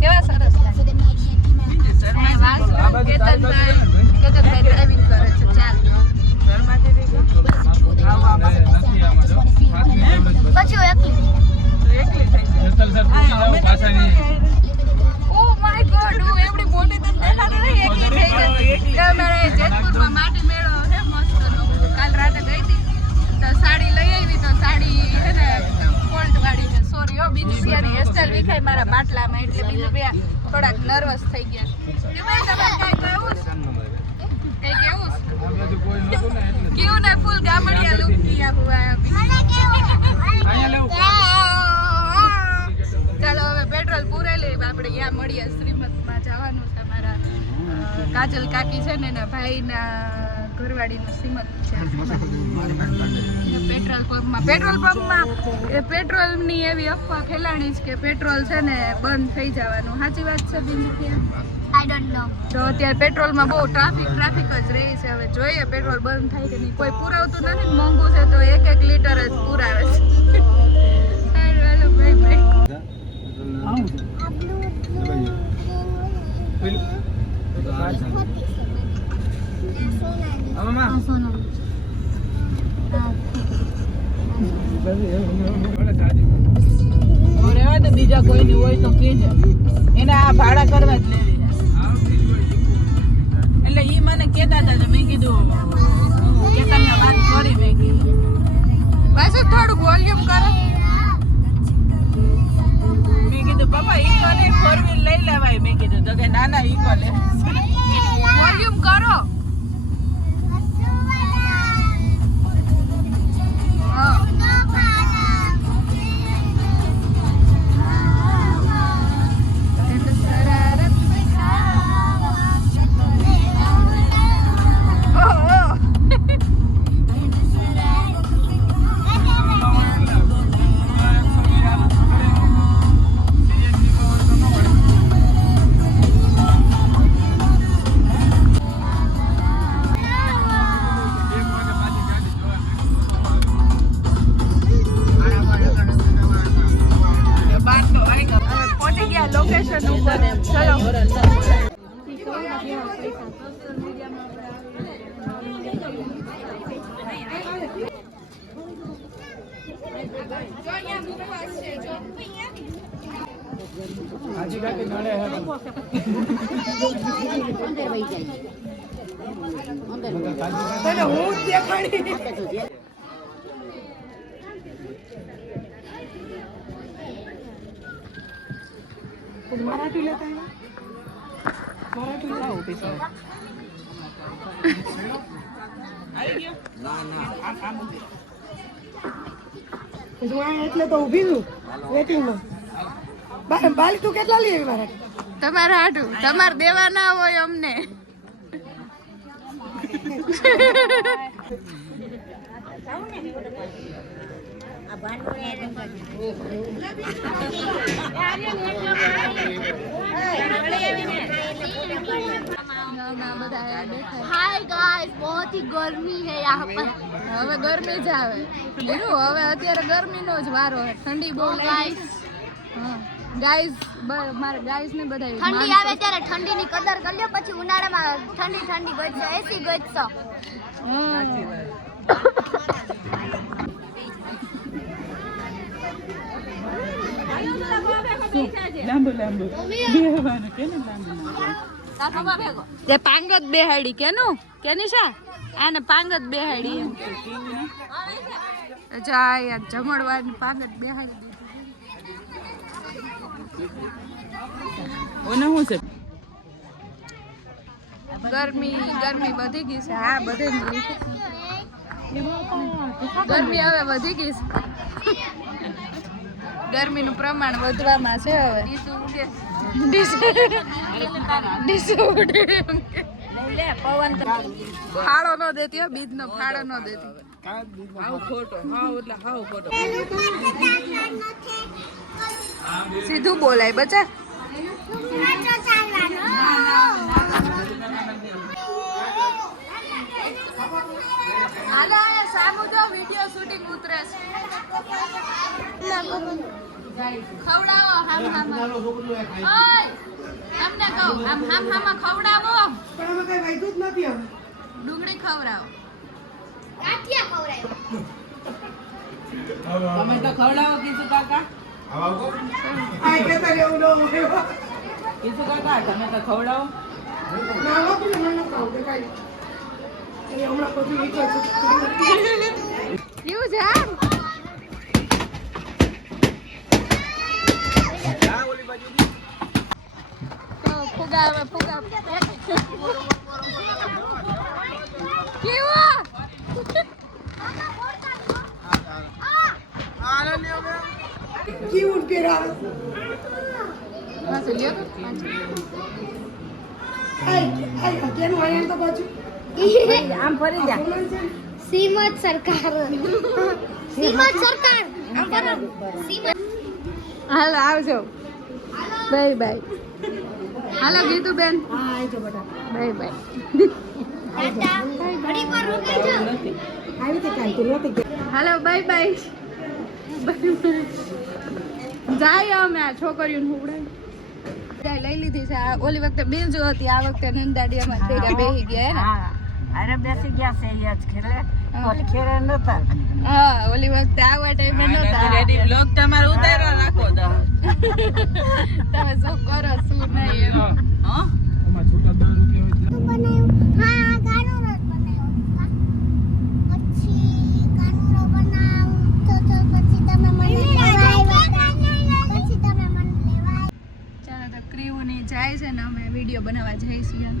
કેવા સરસ લાગે. કેતનભાઈ ડ્રાઇવિંગ કરે છે. ચાલ પછી એકલી ઓ માય ગોડ હું એવડી મોટી તને દેખાતી નહીં એકલી થઈ ગઈ. અમારે જેતપુરમાં માટી મેળો છે મસ્તનો. કાલ રાતે ગઈ હતી તો સાડી લઈ આવી તો સાડી હે ને ફોલ્ટ વાળી છે. સોરી હો બીજી બિયાની હેરસ્ટાઈલ વિખાઈ મારા બાટલામાં એટલે બીજી બિયા થોડાક નર્વસ થઈ ગયા. કે ભાઈ તમારે કાંઈ કેવું કઈ કેવું ક્યું ને ફૂલ ગામડિયા લુક કિયા હુઆ ચાલો હવે પેટ્રોલ પૂરેલી આપણે અહીંયા મળીએ. શ્રીમતમાં જવાનું તમારા કાજલ કાકી છે ને એના ભાઈના ઘરવાળીનું શ્રીમત છે. પેટ્રોલ પંપમાં પેટ્રોલની એવી અફવા ફેલાણી છે કે પેટ્રોલ છે ને બંધ થઈ જવાનું. સાચી વાત છે બિંદુ? I don't know. તો અત્યારે પેટ્રોલમાં બહુ ટ્રાફિક જ રહી છે. હવે જોઈએ પેટ્રોલ બંધ થાય કે નહીં. કોઈ પુરાવતું નથી, મોંઘું છે તો 1 લીટર જ પુરાવે છે. હાલો ભાઈ ભાઈ બીજા કોઈ હોય તો કેજે. એને આ ભાડા કરવા જ લેવી. એટલે ઈ મને કેતા હતા મેં કીધું કે તમને વાત કરી. મેં કીધું પાછું થોડુંક વોલ્યુમ કરો. મેં કીધું પપ્પા ઈકો ને 4 વ્હીલ લઈ લેવાય. મેં કીધું તો કે ના ના ઈકો લે. વોલ્યુમ કરો. લોકેશન ઉપર ચલો मराठी लेता है मराठी लाओ पैसा आई गया ना ना आ मुझे જોવા એટલે તો ઊભી છું વેટિંગ માં. બાલી તું કેટલા લઈ આવી મરાઠી? તમારા હાટુ તમાર દેવા ના હોય અમને. हाय गाइस बहुत ही गर्मी है यहाँ पर. હવે ગરમી જ આવે બીરું. હવે અત્યારે ગરમીનો જ વારો છે. ઠંડી બહુ ગાઈસ. હા ગાઈસ મારા ગાઈસ ને બધા ઠંડી આવે ત્યારે ઠંડીની કદર કરી લ્યો. પછી ઉનાળામાં ઠંડી ઠંડી ગજશો એસી ગજશો. લાંબુ લાંબુ બેહવાનું કે ને લાંબુ તે પાંગત બેહાડી કેનું કેની છે આને પાંગત બેહાડી એમ જા યાર જમણવાની પાંગત બેહાડી દીધી. ઓને શું છે ગરમી વધી ગઈ છે. હા બધે ગરમી હવે વધી ગઈ છે. ગરમીનું પ્રમાણ વધવામાં છે હવે. ફાળો ન દેતી બીજ નો ફાળો ન દેતી. સીધું બોલાય બચા. હાલો સામુ જો વિડિયો શૂટિંગ ઉતરે છે. ખવડાવો હામ હામ ઓય અમને કહો આમ હામ હામાં ખવડાવો પણ અમે કઈ વાયદું જ નથી હવે. ડુંગળી ખવડાવો ગાંઠિયા ખવડાય. તમે તો ખવડાવો કીધું કાકા. આ કહેતા રહેવું ન હોય. કીધું કાકા તમે તો ખવડાવો. ના બાપુ ને મને ન ખાવ દેખાય. એ હમણાં પછી વિચાર છે. કેવું છે આમ તો ફુગા આવે ફુગા કેવું કેવું પહેરાવે. પાછું લ્યો તો આય કેનું આયા તો બાજુ. આમ ફરી જા. સીમત સરકાર. સીમત સરકાર. આમ કરો. સીમત. હાલો આવજો બાય બાય હાલો ગીતુ બેન હા આવજો બેટા. Bye bye Tata. ઘડી પર રોકાઈ જાઓ. આવી તે કાઈ તું નહોતી કે. હાલો બાય બાય જાય અમે આ છોકરીઓને હુવડાવી લઈ લીધી છે આ ઓલી વખતે બીજો હતી આ વખતે નંદાડીયામાં ભેગા બેહી ગયા હે ને અરે બેસી ગયા છે ઈ જ ખેલે. ઓલી ખેલે નતા. હા ઓલી વખતે આવા ટાઈમે નતા રેડી બ્લોગ તમારે ઉતાર્યો રાખો તો. તમે શું કરો શું નહીં એમ હા બનાવ્યું. હા ગાનો રોટ બનાવ્યો. પછી ગાનો બનાવું તો પછી તમે મને લેવા પછી તમે મને લેવા. ચાલો તો ક્રીવની જાય છે ને અમે વિડીયો બનાવવા જઈશું